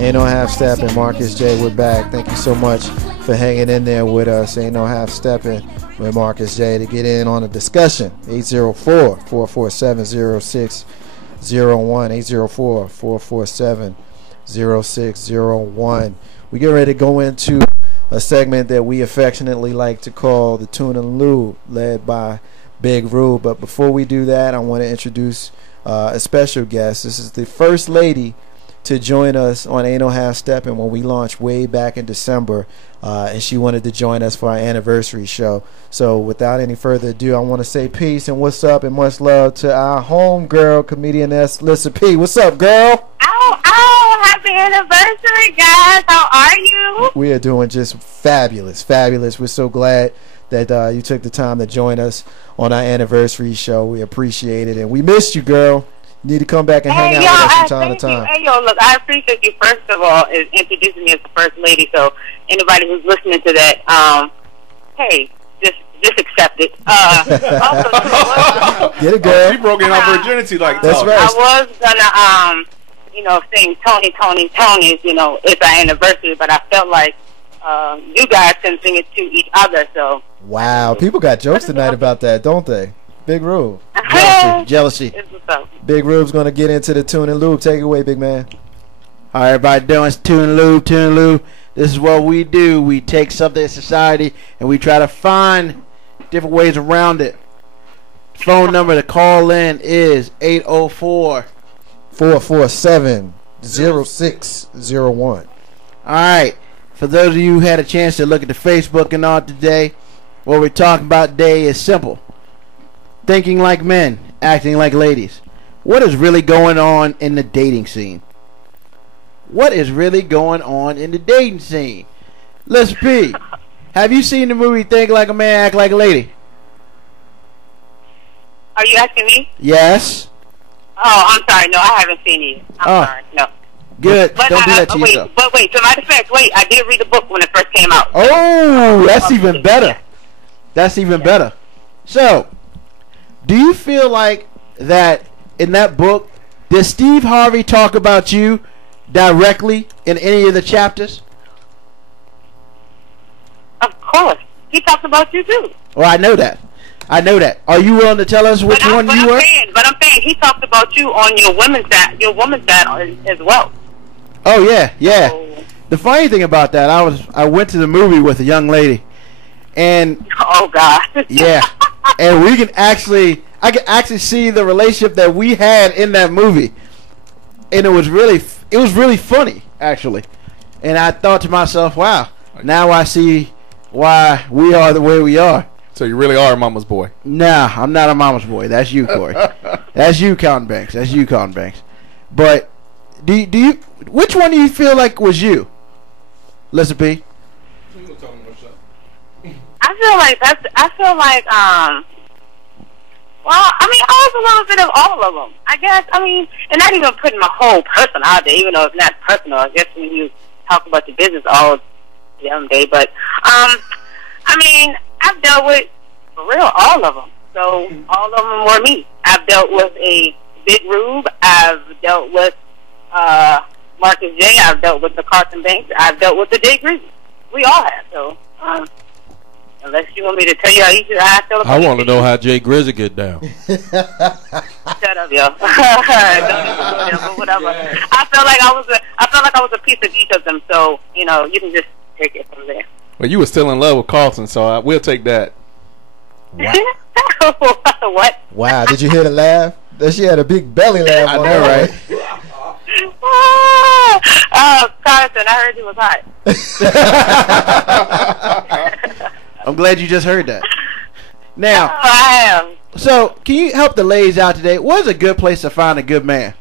Ain't No Half Steppin', Marcus J, we're back. Thank you so much for hanging in there with us. Ain't No Half Steppin' with Marcus J to get in on a discussion. 804-447-0601. 804-447-0601. We get ready to go into a segment that we affectionately like to call the Tune and Lube, led by Big Rube. But before we do that, I want to introduce a special guest. This is the first lady to join us on Ain't No Half Steppin' when we launched way back in December, and she wanted to join us for our anniversary show. So without any further ado, I want to say peace and what's up and much love to our homegirl, Comedianess, Lissa P. What's up, girl? Oh, happy anniversary, guys. How are you? We are doing just fabulous. We're so glad that you took the time to join us on our anniversary show. We appreciate it, and we missed you, girl. You need to come back and hang out with us from time to time. Hey, look, I appreciate you, first of all, is introducing me as the first lady. So anybody who's listening to that, hey, just accept it. Also, get it, girl. She broke in her virginity like that's right. I was gonna, sing Tony, it's our anniversary, but I felt like you guys can sing it to each other. So wow, people got jokes tonight about that, don't they? Big Rube. Jealousy. Big Rube's gonna get into the Tune and Lube. Take it away, big man. All right, everybody doing? It's Tune and Lube. This is what we do. We take something in society and we try to find different ways around it. Phone number to call in is 804-447-0601. All right. For those of you who had a chance to look at the Facebook and all today, what we're talking about today is simple. Thinking like men, acting like ladies. What is really going on in the dating scene? Listen, P, have you seen the movie Think Like a Man, Act Like a Lady? Are you asking me? Yes. Oh, I'm sorry. No, I haven't seen it. I'm sorry. No. Good. Don't do that to yourself. But wait, to my defense, I did read the book when it first came out. Oh, that's even better. Better. So, do you feel like that in that book, did Steve Harvey talk about you directly in any of the chapters? Of course. He talks about you too. Well, I know that. Are you willing to tell us which one you were? But I'm saying he talked about you on your women's side as well. Oh yeah. So, the funny thing about that, I went to the movie with a young lady, and oh God. Yeah. And I can actually see the relationship that we had in that movie, and it was really funny actually. And I thought to myself, wow, now I see why we are the way we are. So you really are a mama's boy? Nah, I'm not a mama's boy. That's you, Corey. That's you, Count Banks. But do you? Which one do you feel like was you, Lissa P? I feel like well, I mean, I was a little bit of all of them, I guess. I mean, and not even putting my whole person out there, even though it's not personal. I guess when you talk about your business all damn day, but I mean, I've dealt with, for real, all of them. So all of them were me. I've dealt with a Big Rube. I've dealt with Marcus J. I've dealt with the Carson Banks. I've dealt with the Jay Grizzly. We all have. So unless you want me to tell you how I feel about I want to know how Jay Grizzly get down. Shut up, yo. Whatever. I felt like I was a piece of each of them. So you can just take it from there. Well, you were still in love with Carlson, so we'll take that. Wow. What? Wow, did you hear the laugh? She had a big belly laugh. I know, right? Carson, I heard you was hot. I'm glad you just heard that. Now, I am. So, can you help the ladies out today? What is a good place to find a good man,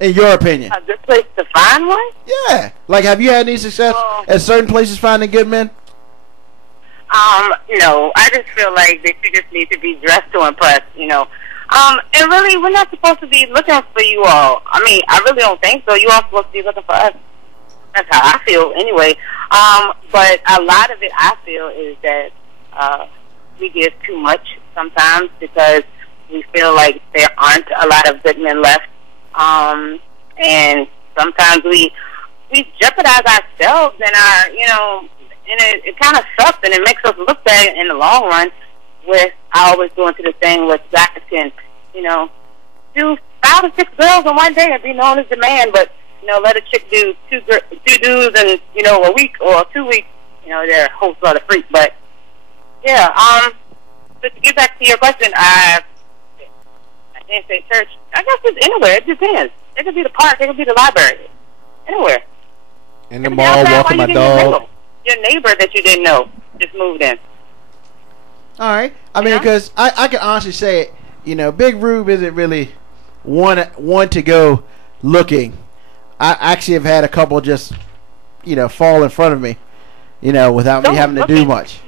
in your opinion? A good place to find one? Yeah. Like, have you had any success at certain places finding good men? No. I just feel like that you just need to be dressed to impress, And really, we're not supposed to be looking for you all. I mean, I really don't think so. You all supposed to be looking for us. That's how I feel, anyway. But a lot of it, I feel, is that we give too much sometimes because we feel like there aren't a lot of good men left. And sometimes we we jeopardize ourselves and our, you know, and it kind of sucks, and it makes us look bad in the long run. With I always go into the thing with guys can, you know, do 5 or 6 girls in one day and be known as the man, but you know, let a chick do two dudes in, you know, a week or 2 weeks. You know, they're a whole lot of freak. But yeah, but to get back to your question, I can't say church. I guess it's anywhere. It depends. It could be the park. It could be the library. Anywhere. In the mall, walking my dog. Your neighbor that you didn't know just moved in. All right. I mean, because I can honestly say, you know, Big Rube isn't really one to go looking. I actually have had a couple just, you know, fall in front of me, you know, without me having to do much.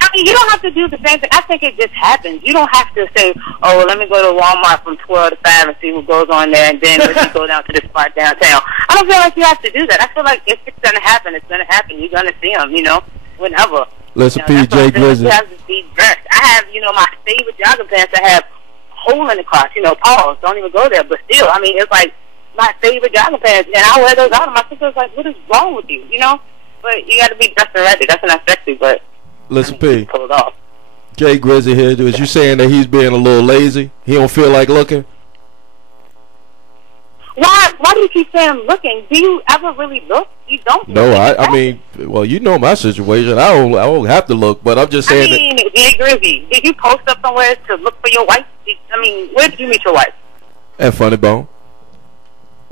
I mean, you don't have to do the same thing. I think it just happens. You don't have to say, oh, well, let me go to Walmart from 12 to 5 and see what goes on there, and then let me go down to this spot downtown. I don't feel like you have to do that. I feel like if it's going to happen, it's going to happen. You're going to see them, you know, whenever. Listen, you know, PJ Glizzy. You have to be dressed. I have, you know, my favorite jogging pants that have a hole in the crotch, you know, pause. Don't even go there. But still, I mean, it's like my favorite jogging pants, and I wear those out, and my sister's like, what is wrong with you, you know? But you got to be dressed and ready. That's not sexy, but Listen, I mean, P. pull it off. Jay Grizzy here. Is you saying that he's being a little lazy? He don't feel like looking? Why do you keep saying looking? Do you ever really look? You don't. No, I mean, well, you know my situation. I don't have to look, but I'm just saying. I mean, Jay Grizzy, did you post up somewhere to look for your wife? I mean, where did you meet your wife? At Funny Bone.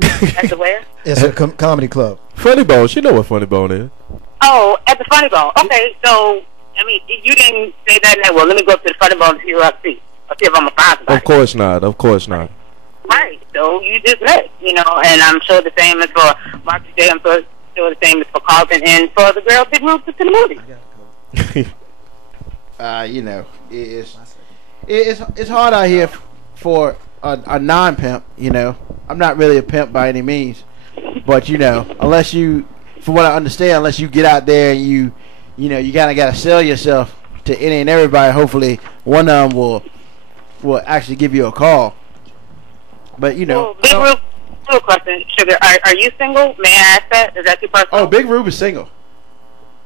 At the where? It's a comedy club. Funny Bone. She know what Funny Bone is. Oh, at the Funny Bone. Okay, so I mean, you didn't say that. Well, let me go up to the Funny Bone and see who I see. I'll see if I'm gonna find somebody. Of course not. Of course not. Right. So you just met, you know, and I'm sure the same is for Marcus J. I'm sure the same is for Carlton and for the girl Big Rube to the movie. You know, it's hard out here for a non-pimp. You know, I'm not really a pimp by any means, but you know, unless you, from what I understand, unless you get out there and you know, you kind of got to sell yourself to any and everybody. Hopefully, one of them will actually give you a call. But you know, Big Rube, real question, Sugar. Are you single? May I ask that? Is that too personal? Oh, Big Rube is single.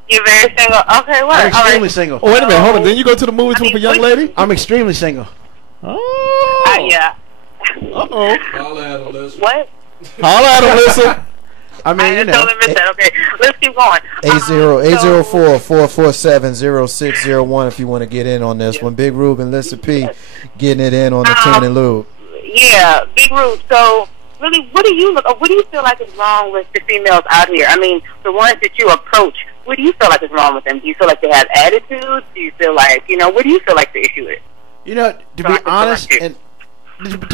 You're very single. Okay, what? I'm extremely single. Oh, wait a minute. Hold on. Didn't you go to the movies with a young lady? I'm extremely single. Oh. Yeah. Uh-oh. Holla at him, listen. What? Holla at him, Lissa. I mean, you know. Totally missed that. Okay, let's keep going. 804-447-0601 if you want to get in on this one. Big Rube and Lissa P getting it in on the Tune and Lube. Yeah, Big Rube. So, really, what do you feel like is wrong with the females out here? I mean, the ones that you approach, what do you feel like is wrong with them? Do you feel like they have attitudes? Do you feel like, you know, what do you feel like the issue is? You know, to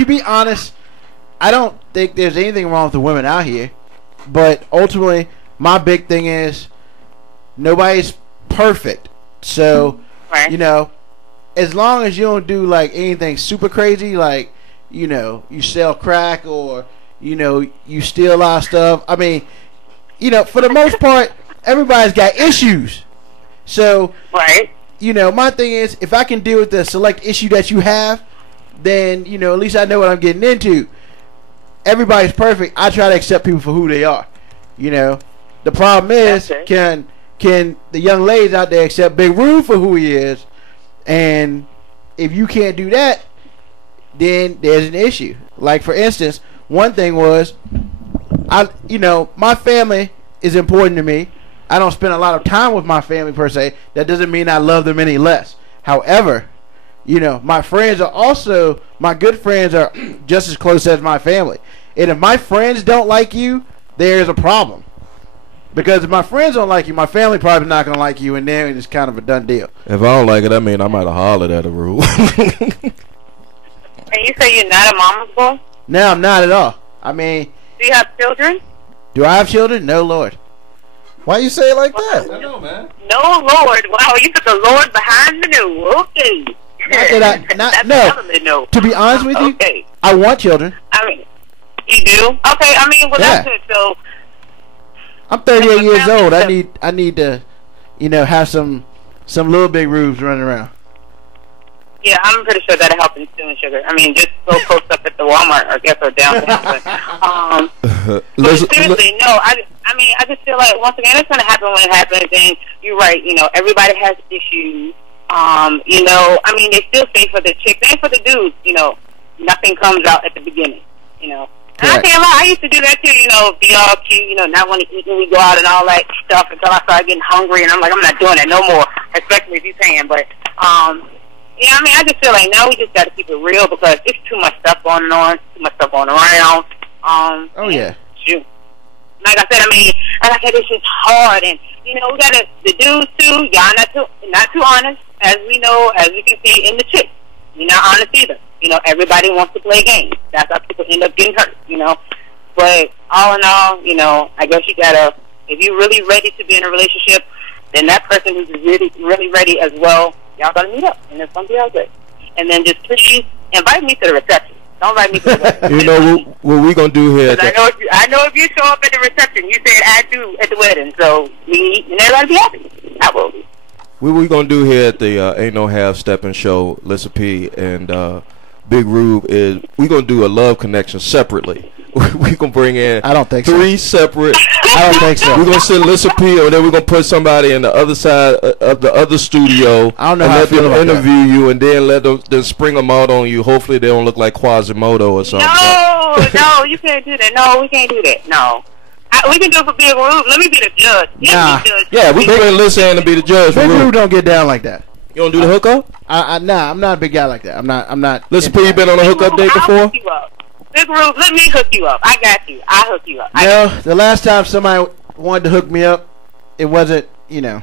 be honest, I don't think there's anything wrong with the women out here. But ultimately, my big thing is nobody's perfect. So, right. You know, as long as you don't do like anything super crazy, like, you know, you sell crack or, you know, you steal a lot of stuff. I mean, you know, for the most part, everybody's got issues. So, right. You know, my thing is, if I can deal with the select issue that you have, then, you know, at least I know what I'm getting into. Everybody's perfect. I try to accept people for who they are. You know, the problem is, can the young ladies out there accept Big Rube for who he is? And if you can't do that, then there's an issue. Like, for instance, one thing was, you know, my family is important to me. I don't spend a lot of time with my family per se. That doesn't mean I love them any less. However, you know, my friends are also, my good friends are just as close as my family. And if my friends don't like you, there's a problem. Because if my friends don't like you, my family probably not going to like you, and then it's kind of a done deal. If I don't like it, I mean, I might have hollered at a Rube. And you say you're not a mama's boy? No, I'm not at all. I mean... Do you have children? Do I have children? No, Lord. Why you say it like that? I know, man. No, Lord. Wow, you put the Lord behind the new. Okay. No. To be honest with you, okay. I want children. I mean, you do? Okay, I mean, well, Yeah. that's it. So, I'm 38 years old. I need to, you know, have some little Big Rubes running around. yeah, I'm pretty sure that'll help in soon, Sugar. I mean, just go post up at the Walmart, I guess, or downtown. But, seriously, no. I mean, I just feel like once again, it's gonna happen when it happens. And you're right. You know, everybody has issues. You know, I mean, they still say for the chicks and for the dudes. You know, nothing comes out at the beginning. You know. And I can't lie, I used to do that too, you know, be all cute, you know, not want to eat when we go out and all that stuff until I started getting hungry, and I'm like, I'm not doing that no more, especially if you're paying. But, yeah, I mean, I just feel like now we just got to keep it real because there's too much stuff going on, too much stuff going around. Oh, yeah. Shoot. Like I said, I mean, like I said, it's just hard, and, you know, we got to, the dudes too, y'all not too honest, as we know, as we can see in the chicks. You're not honest either. You know, everybody wants to play games. That's how people end up getting hurt, you know. But all in all, you know, I guess you gotta, if you're really ready to be in a relationship, then that person who's really, really ready as well, y'all gotta meet up, and it's gonna be all good. And then just please invite me to the reception. Don't invite me to the wedding. You know what we gonna do here? I know if you show up at the reception, you said I do at the wedding, so we eat and everybody be happy. I will be. What we gonna do here at the Ain't No Half Steppin' show, Lissa P and Big Rube, is we gonna do a love connection separately. We gonna bring in I don't think three separate. I don't think so. We're gonna send Lissa P, and then we're gonna put somebody in the other side of the other studio. I don't know and how let I feel them about interview you, and then let them then spring them out on you. Hopefully, they don't look like Quasimodo or something. No, you can't do that. No, we can't do that. No. We can do it for Big Rube. Let me be the judge. Nah. Yeah, we bring Lissa in to be the judge. Big Rube don't get down like that. You don't do the hookup? Nah, I'm not a big guy like that. I'm not. Lissa P, you been on a hookup date before? I'll hook you up. Big Rube, let me hook you up. I got you. I'll hook you up. The last time somebody wanted to hook me up, it wasn't, you know.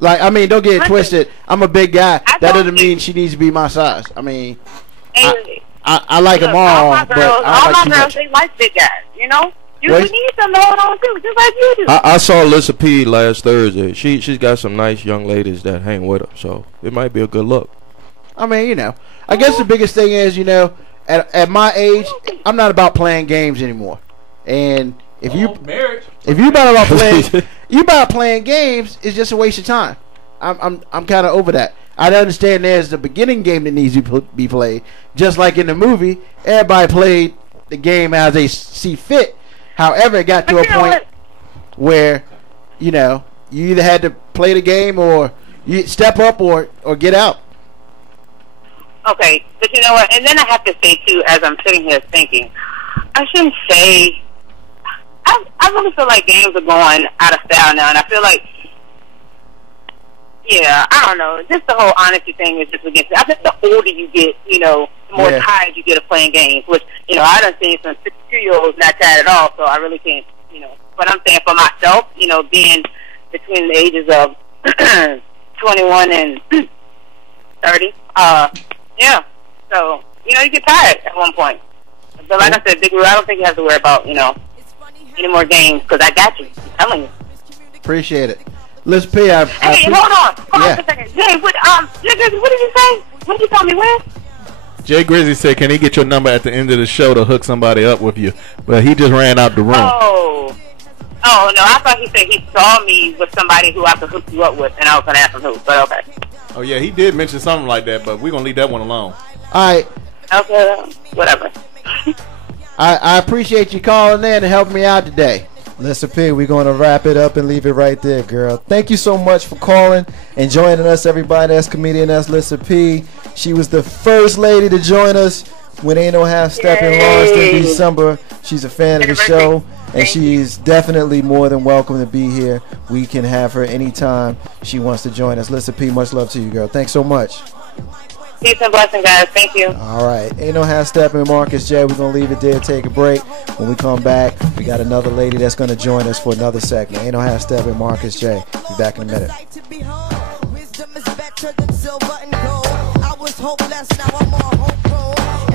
Like, I mean, don't get it twisted. I'm a big guy. That doesn't mean she needs to be my size. I mean, I like them all, but all my girls, they like big guys, you know? You need some to hold on to, just like you do. I saw Lissa P last Thursday. She's got some nice young ladies that hang with her, so it might be a good look. I mean, you know, I guess the biggest thing is, you know, at my age, I'm not about playing games anymore. And if you about playing games, it's just a waste of time. I'm kind of over that. I understand there's the beginning game that needs to be played, just like in the movie. Everybody played the game as they see fit. However, it got to a point where, you know, you either had to play the game or you step up or get out. Okay, but you know what? And then I have to say, too, as I'm sitting here thinking, I shouldn't say, I really feel like games are going out of style now, and I feel like, yeah, I don't know, just the whole honesty thing is just against it. I think the older you get, you know, the more tired you get of playing games, which, you know, I done seen some 62-year-olds not tired at all, so I really can't, you know. But I'm saying for myself, you know, being between the ages of 21 and 30, yeah. So, you know, you get tired at one point. But like I said, Big Rube, I don't think you have to worry about, you know, any more games, because I got you. I'm telling you. Appreciate it. Let's pay. Hey, hold on for a second. Jay, what did you say? What did you tell me, when? Jay Grizzly said, can he get your number at the end of the show to hook somebody up with you? But he just ran out the room. Oh, no, I thought he said he saw me with somebody who I could hook you up with, and I was going to ask him who, but okay. Oh, yeah, he did mention something like that, but we're going to leave that one alone. All right. Okay, whatever. I appreciate you calling in and helping me out today. Lissa P, we're going to wrap it up and leave it right there, girl. Thank you so much for calling and joining us, everybody. That's Comedianess Lissa P. She was the first lady to join us when Ain't No Half Steppin' launched in December. She's a fan of the show, and she's definitely more than welcome to be here. We can have her anytime she wants to join us. Lissa P, much love to you, girl. Thanks so much. Peace and blessing, guys. Thank you. All right. Ain't No Half Steppin', Marcus J. We're going to leave it there, take a break. When we come back, we got another lady that's going to join us for another segment. Ain't No Half Steppin', Marcus J. Be back in a minute. Wisdom is better than silver and gold. I was hopeless, now I'm on hope road.